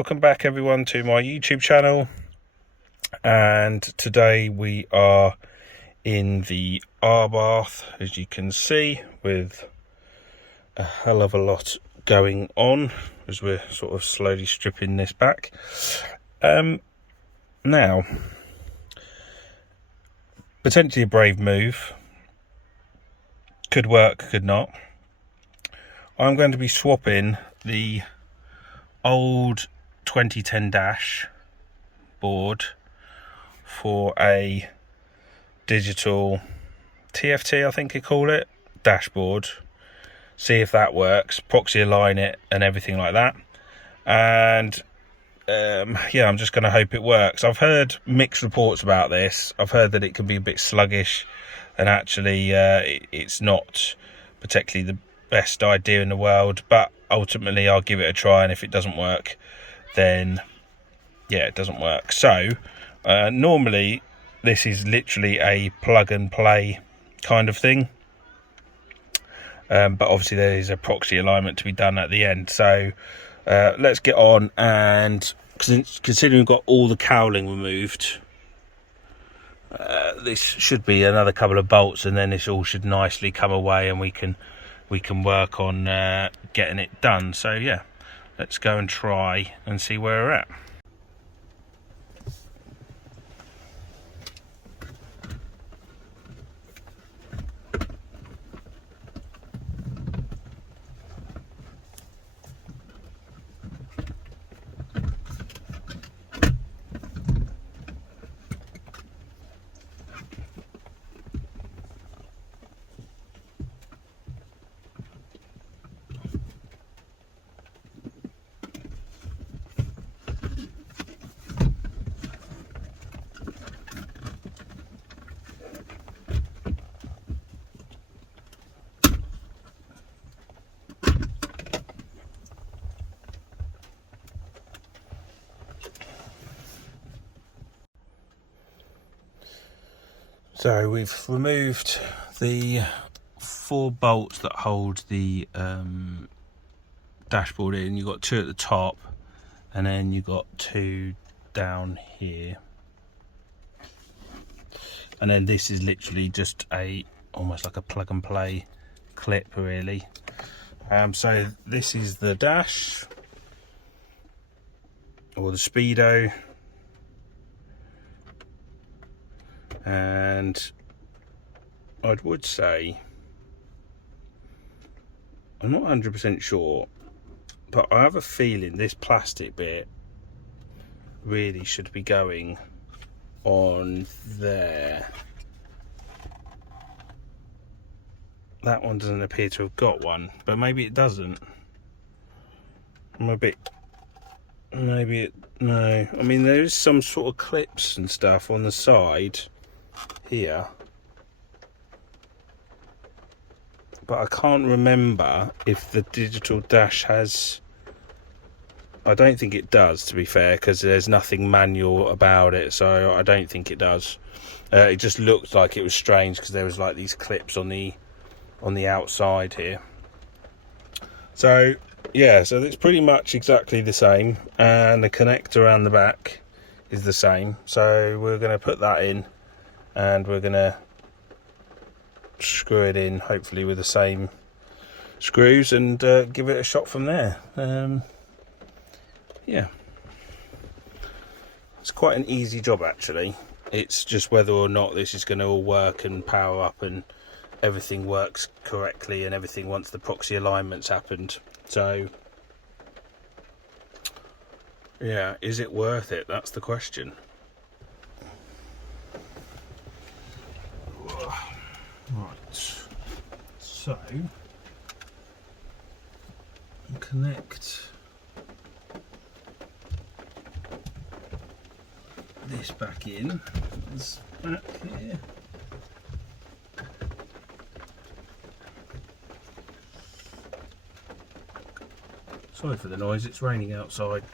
welcome back everyone to my YouTube channel, and today we are in the Abarth, as you can see, with a hell of a lot going on as we're sort of slowly stripping this back. Now, potentially a brave move, could work, could not. I'm going to be swapping the old 2010 dash board for a digital TFT, I think you call it, dashboard. See if that works, proxy align it and everything like that. And yeah, I'm just going to hope it works. I've heard mixed reports about this. I've heard that it can be a bit sluggish, and actually it's not particularly the best idea in the world, but ultimately I'll give it a try, and if it doesn't work, then yeah, it doesn't work. So normally this is literally a plug and play kind of thing, but obviously there is a proxy alignment to be done at the end. So let's get on, and considering we've got all the cowling removed, this should be another couple of bolts, and then this all should nicely come away, and we can work on getting it done. So yeah, let's go and try and see where we're at. So we've removed the 4 bolts that hold the dashboard in. You've got 2 at the top, and then you've got 2 down here. And then this is literally just almost like a plug and play clip, really. So this is the dash, or the speedo. And I would say, I'm not 100% sure, but I have a feeling this plastic bit really should be going on there. That one doesn't appear to have got one, but maybe it doesn't. I'm a bit, maybe it, no. I mean, there is some sort of clips and stuff on the side here, but I can't remember if the digital dash has. I don't think it does, to be fair, because there's nothing manual about it, so I don't think it does. It just looked like it was strange because there was like these clips on the outside here. So yeah, so it's pretty much exactly the same, and the connector around the back is the same. So we're going to put that in, and we're going to screw it in, hopefully with the same screws, and give it a shot from there. Yeah, it's quite an easy job actually. It's just whether or not this is going to all work and power up and everything works correctly and everything once the proxy alignment's happened. So yeah, is it worth it? That's the question. Right, so connect this back in, this back here. Sorry for the noise, it's raining outside.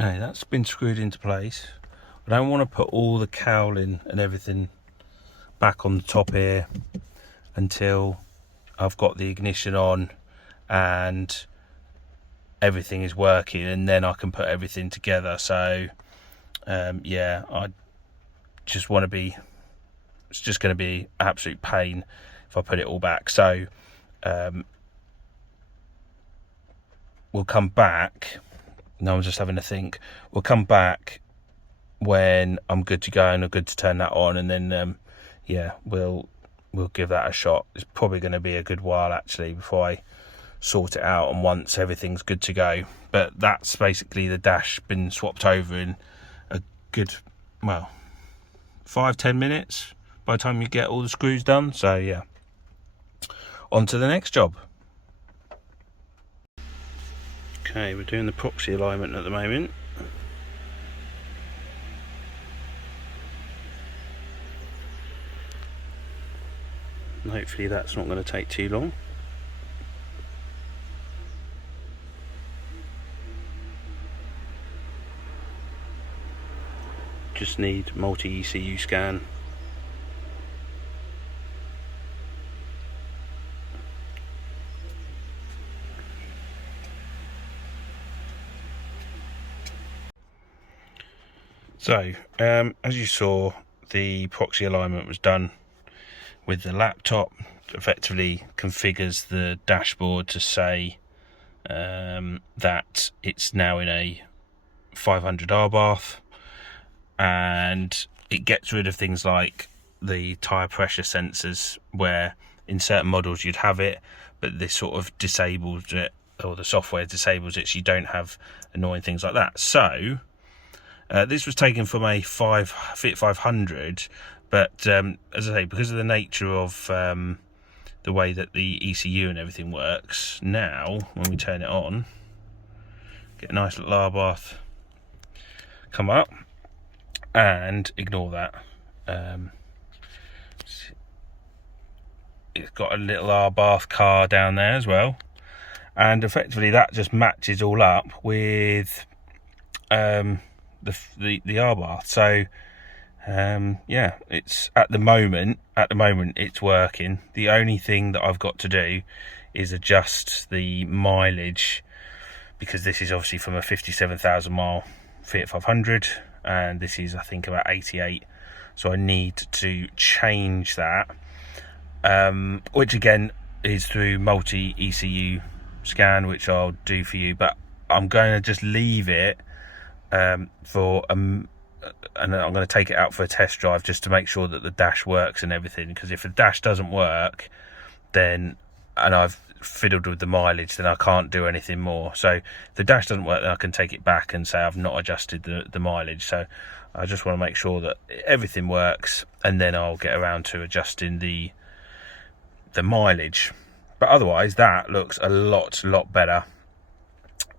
Okay, that's been screwed into place. I don't want to put all the cowling and everything back on the top here until I've got the ignition on and everything is working, and then I can put everything together. So yeah, I just want to be, it's just going to be an absolute pain if I put it all back. So we'll come back. No, I'm just having to think. We'll come back when I'm good to go and I'm good to turn that on, and then yeah, we'll give that a shot. It's probably going to be a good while actually before I sort it out, and once everything's good to go. But that's basically the dash been swapped over in a good, well, 5-10 minutes by the time you get all the screws done. So yeah, on to the next job. Okay, we're doing the proxy alignment at the moment. And hopefully that's not going to take too long. Just need multi-ECU scan. So, as you saw, the proxy alignment was done with the laptop. Effectively configures the dashboard to say that it's now in a 500 Abarth, and it gets rid of things like the tyre pressure sensors, where in certain models you'd have it, but this sort of disables it, or the software disables it, so you don't have annoying things like that. So this was taken from a Fiat 500, but as I say, because of the nature of the way that the ECU and everything works, now when we turn it on, get a nice little Abarth come up, and ignore that. It's got a little Abarth car down there as well, and effectively that just matches all up with the Abarth. So yeah, it's at the moment it's working. The only thing that I've got to do is adjust the mileage, because this is obviously from a 57,000 mile Fiat 500, and this is I think about 88, so I need to change that, which again is through multi ECU scan, which I'll do for you. But I'm going to just leave it for and I'm going to take it out for a test drive just to make sure that the dash works and everything, because if the dash doesn't work, then, and I've fiddled with the mileage, then I can't do anything more. So if the dash doesn't work, then I can take it back and say I've not adjusted the mileage. So I just want to make sure that everything works, and then I'll get around to adjusting the mileage. But otherwise that looks a lot better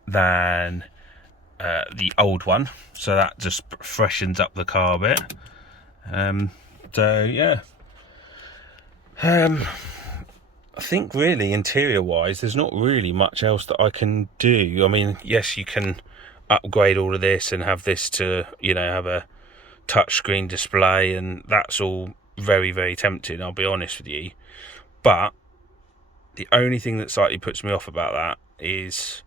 than the old one, so that just freshens up the car a bit. So yeah, I think really interior wise there's not really much else that I can do. I mean, yes, you can upgrade all of this and have this to, you know, have a touchscreen display, and that's all very tempting, I'll be honest with you. But the only thing that slightly puts me off about that is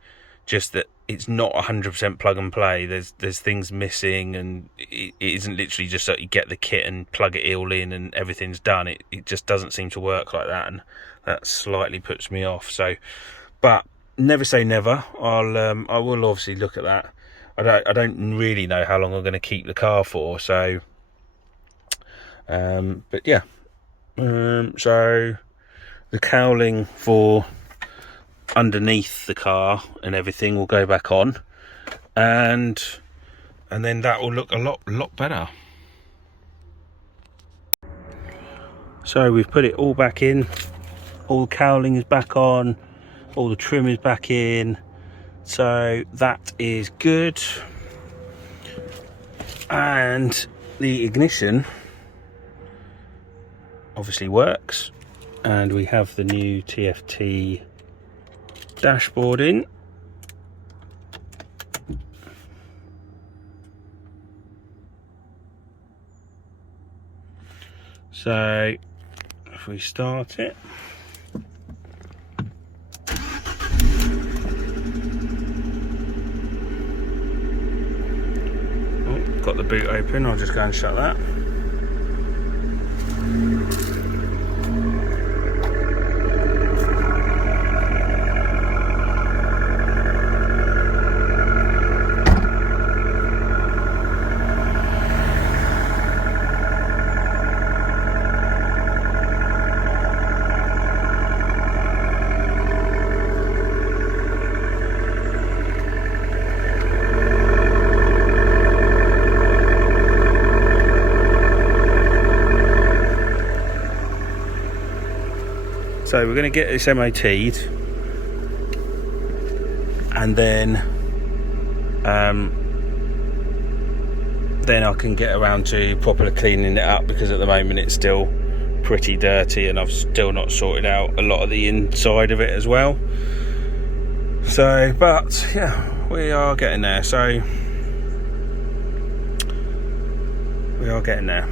just that it's not 100% plug and play. There's things missing, and it isn't literally just that you get the kit and plug it all in and everything's done. It just doesn't seem to work like that, and that slightly puts me off. So, but never say never. I will obviously look at that. I don't really know how long I'm going to keep the car for. So, but yeah. So the cowling for underneath the car and everything will go back on, and then that will look a lot better. So we've put it all back in, all the cowling is back on, all the trim is back in, so that is good. And the ignition obviously works, and we have the new TFT dashboard in. So if we start it, got the boot open, I'll just go and shut that. So we're going to get this MOT'd, and then I can get around to properly cleaning it up, because at the moment it's still pretty dirty and I've still not sorted out a lot of the inside of it as well. So, but yeah, we are getting there. So we are getting there.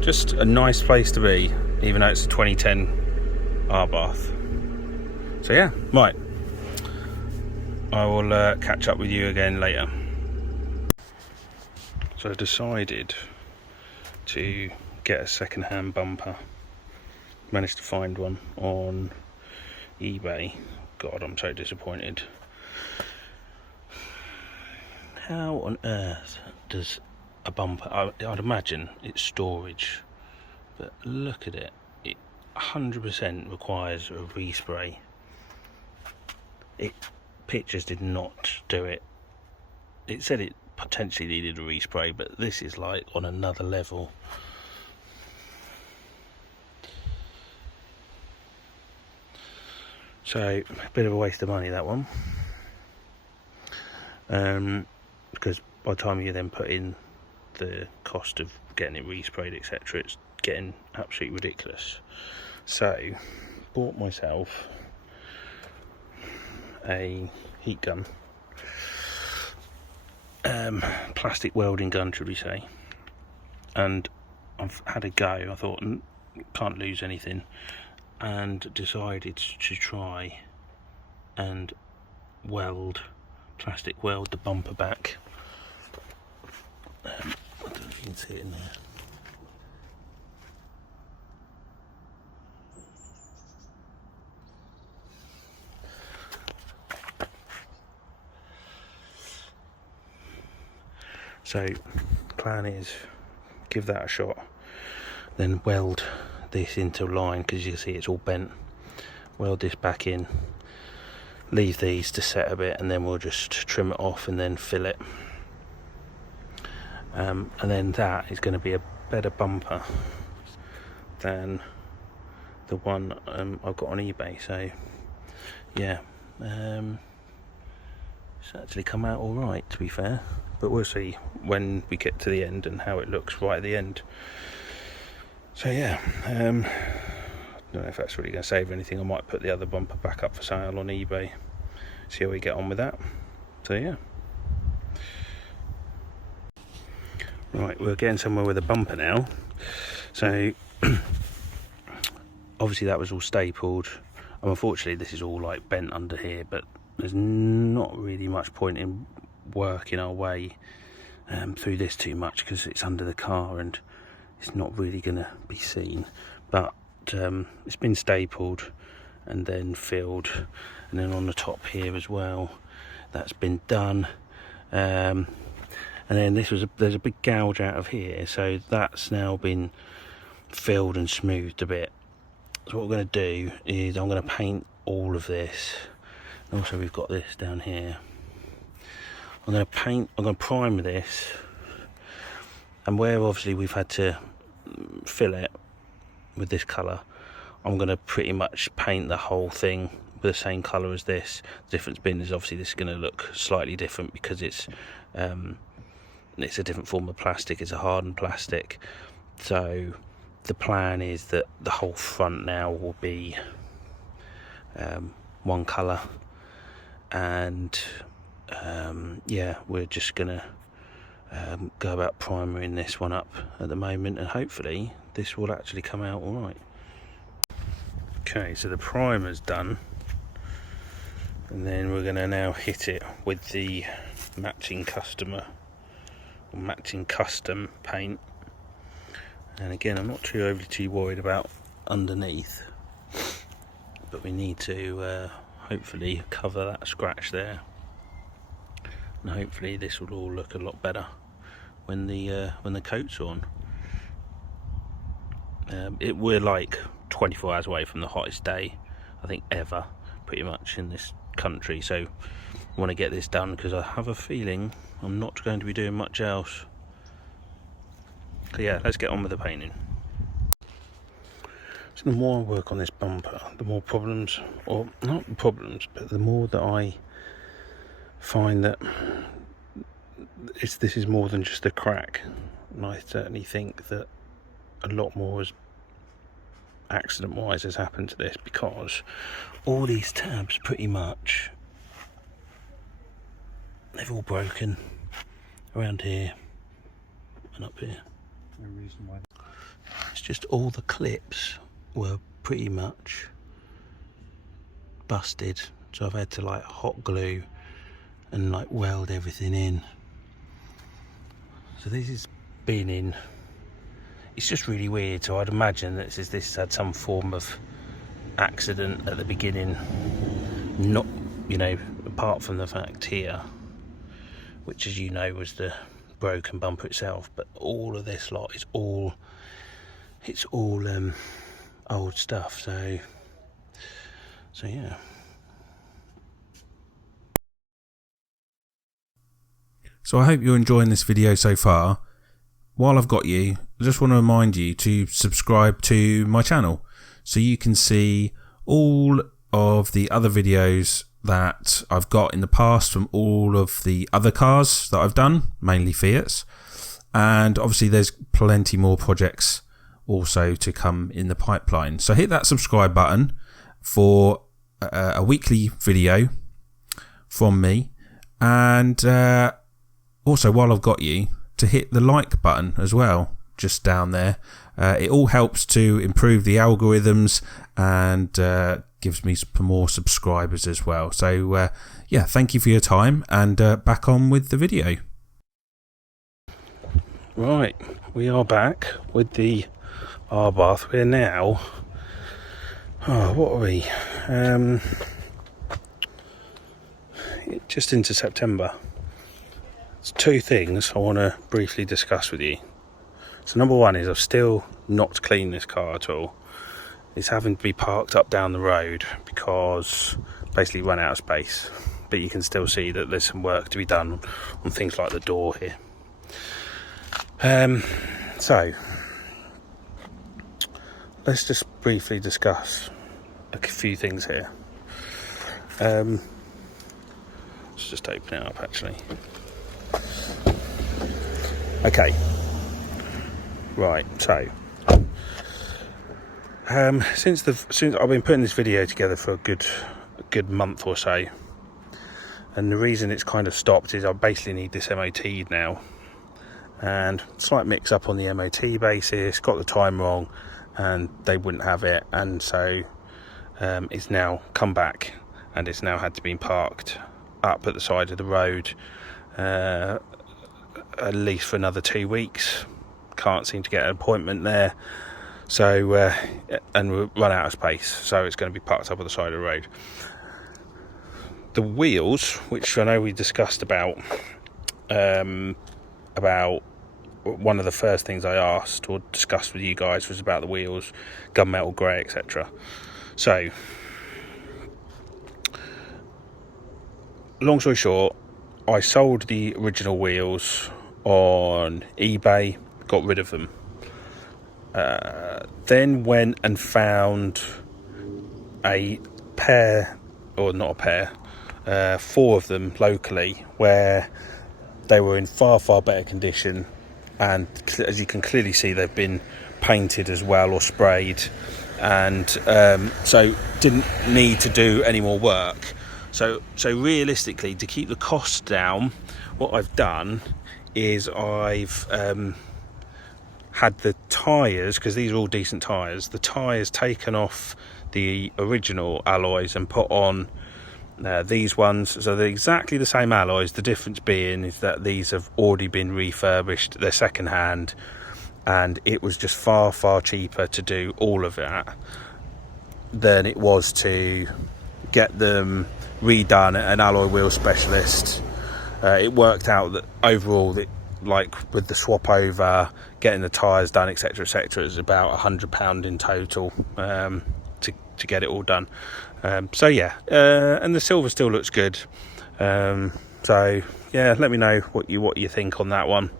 Just a nice place to be, even though it's a 2010 Abarth. So yeah, right, I will catch up with you again later. So I decided to get a second-hand bumper. Managed to find one on eBay. God, I'm so disappointed. How on earth does a bumper, I'd imagine it's storage, but look at it, it 100% requires a respray. Pictures did not do it. It said it potentially needed a respray, but this is like on another level. So a bit of a waste of money, that one, because by the time you then put in the cost of getting it resprayed, etc., it's getting absolutely ridiculous. So bought myself a heat gun, plastic welding gun, should we say, and I've had a go. I thought, can't lose anything, and decided to try and plastic weld the bumper back. I don't know if you can see it in there. So plan is give that a shot, then weld this into line, because you can see it's all bent. Weld this back in, leave these to set a bit, and then we'll just trim it off and then fill it. And then that is going to be a better bumper than the one I've got on eBay. So yeah, it's actually come out all right, to be fair, but we'll see when we get to the end and how it looks right at the end. So yeah, I don't know if that's really going to save anything. I might put the other bumper back up for sale on eBay, see how we get on with that. So yeah, right, we're getting somewhere with a bumper now. So obviously that was all stapled, and unfortunately this is all like bent under here, but there's not really much point in working our way through this too much, because it's under the car and it's not really going to be seen. But it's been stapled and then filled, and then on the top here as well, that's been done. And then there's a big gouge out of here, so that's now been filled and smoothed a bit. So what we're going to do is I'm going to paint all of this. And also we've got this down here. I'm going to prime this, and where obviously we've had to fill it with this colour, I'm going to pretty much paint the whole thing with the same colour as this. The difference being is obviously this is going to look slightly different, because it's a different form of plastic. It's a hardened plastic. So the plan is that the whole front now will be one colour, and yeah, we're just gonna go about primering this one up at the moment, and hopefully this will actually come out all right. Okay, so the primer's done, and then we're going to now hit it with the matching custom paint. And again, I'm not too worried about underneath, but we need to hopefully cover that scratch there, and hopefully this will all look a lot better when the coat's on. We're like 24 hours away from the hottest day I think ever, pretty much, in this country, so I want to get this done because I have a feeling I'm not going to be doing much else. So yeah, let's get on with the painting. So the more I work on this bumper, the more problems, or not problems, but the more that I find that this is more than just a crack. And I certainly think that a lot more accident-wise has happened to this, because all these tabs pretty much, they've all broken around here and up here. No reason why. It's just all the clips were pretty much busted, so I've had to like hot glue and like weld everything in. So this has been in, it's just really weird. So I'd imagine that this had some form of accident at the beginning, not, you know, apart from the fact here, which, as you know, was the broken bumper itself, but all of this lot is all, it's all old stuff. So yeah. So I hope you're enjoying this video so far. While I've got you, I just want to remind you to subscribe to my channel so you can see all of the other videos that I've got in the past from all of the other cars that I've done, mainly Fiats. And obviously there's plenty more projects also to come in the pipeline. So hit that subscribe button for a weekly video from me. And also, while I've got you, to hit the like button as well, just down there. It all helps to improve the algorithms and gives me some more subscribers as well. So yeah, thank you for your time, and back on with the video. Right, we are back with the Abarth. We're now, what are we? Just into September. There's two things I want to briefly discuss with you. So number one is I've still not cleaned this car at all. It's having to be parked up down the road because basically run out of space. But you can still see that there's some work to be done on things like the door here. So let's just briefly discuss a few things here. Let's just open it up actually. Okay, right, so since I've been putting this video together for a good month or so, and the reason it's kind of stopped is I basically need this MOT'd now, and slight mix up on the MOT basis, got the time wrong and they wouldn't have it, and so it's now come back and it's now had to be parked up at the side of the road at least for another 2 weeks. Can't seem to get an appointment there, so and we'll run out of space, so it's going to be parked up at the side of the road. The wheels, which I know we discussed about one of the first things I asked or discussed with you guys was about the wheels, gunmetal grey, etc. So long story short, I sold the original wheels on eBay, got rid of them. Then went and found a pair, or not a pair, 4 of them locally, where they were in far better condition, and as you can clearly see, they've been painted as well or sprayed, and so didn't need to do any more work. So realistically, to keep the costs down, what I've done is I've had the tyres, because these are all decent tyres, the tyres taken off the original alloys and put on these ones. So they're exactly the same alloys, the difference being is that these have already been refurbished, they're second hand, and it was just far cheaper to do all of that than it was to get them redone at an alloy wheel specialist. It worked out that overall that, like with the swap over, getting the tyres done, etc, is about £100 in total to get it all done. So yeah, and the silver still looks good. So yeah, let me know what you think on that one.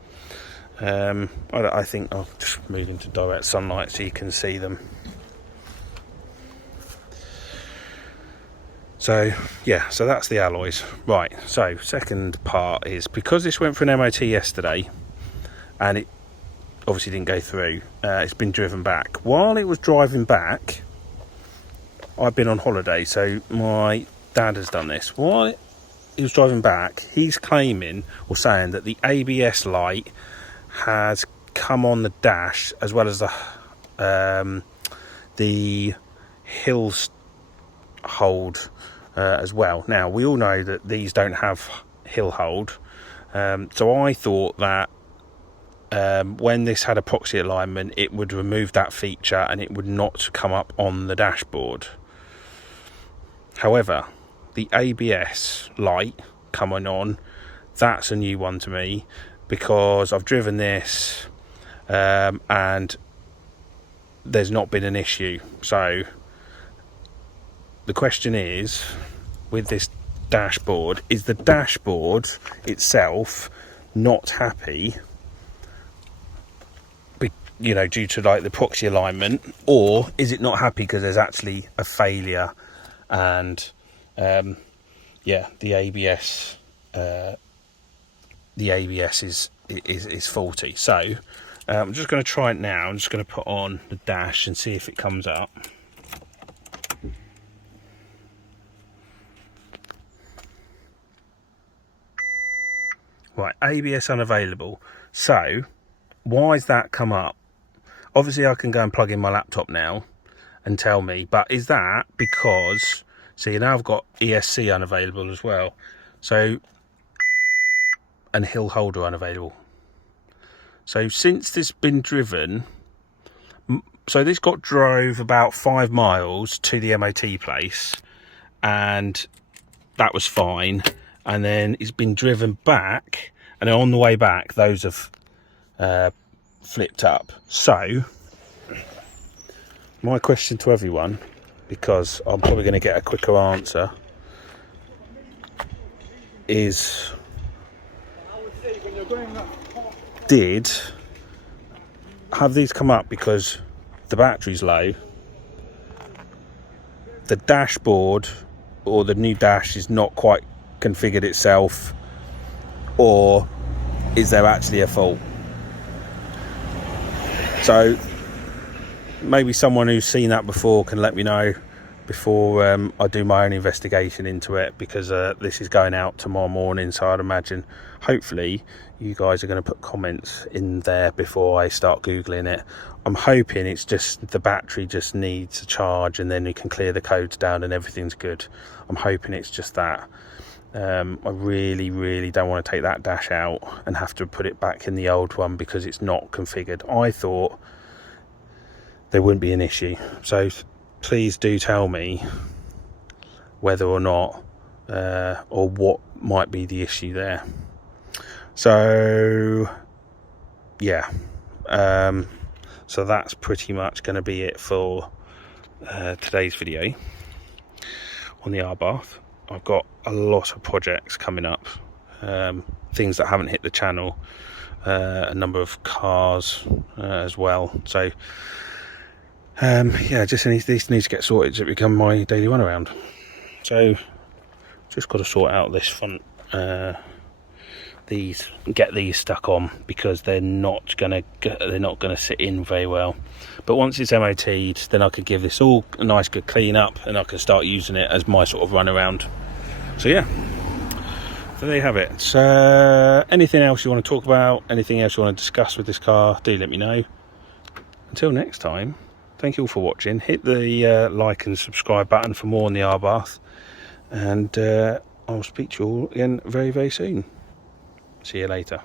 I think I'll just move into direct sunlight so you can see them. So yeah, so that's the alloys. Right, so second part is, because this went for an MOT yesterday and it obviously didn't go through, it's been driven back. While it was driving back, I've been on holiday, so my dad has done this. While he was driving back, he's claiming or saying that the ABS light has come on the dash as well as the hill hold as well. Now we all know that these don't have hill hold, so I thought that when this had a proxy alignment it would remove that feature and it would not come up on the dashboard. However, the ABS light coming on, that's a new one to me, because I've driven this and there's not been an issue. So the question is, with this dashboard, is the dashboard itself not happy, due to like the proxy alignment, or is it not happy because there's actually a failure and the ABS is faulty? So I'm just going to try it now. I'm just going to put on the dash and see if it comes up. Right, ABS unavailable. So why has that come up? Obviously I can go and plug in my laptop now and tell me, but is that because, see, now I've got ESC unavailable as well, so, and hill holder unavailable. So since this been driven, so this drove about 5 miles to the MOT place and that was fine, and then it's been driven back, and on the way back those have flipped up. So my question to everyone, because I'm probably going to get a quicker answer, is have these come up because the battery's low, the dashboard or the new dash is not quite configured itself, or is there actually a fault? So maybe someone who's seen that before can let me know before I do my own investigation into it, because this is going out tomorrow morning, so I'd imagine hopefully you guys are going to put comments in there before I start googling it. I'm hoping it's just the battery just needs a charge and then we can clear the codes down and everything's good. I'm hoping it's just that. I really don't want to take that dash out and have to put it back in the old one because it's not configured. I thought there wouldn't be an issue, so please do tell me whether or not or what might be the issue there. So yeah, so that's pretty much going to be it for today's video on the Abarth. I've got a lot of projects coming up, things that haven't hit the channel, a number of cars as well. So these need to get sorted to become my daily runaround. So just got to sort out this front, get these stuck on, because they're not gonna sit in very well. But once it's MOT'd, then I could give this all a nice good clean up and I can start using it as my sort of runaround. So yeah, so there you have it. So anything else you want to talk about, anything else you want to discuss with this car, do let me know. until next time, thank you all for watching. Hit the like and subscribe button for more on the Abarth, and I'll speak to you all again very, very soon. See you later.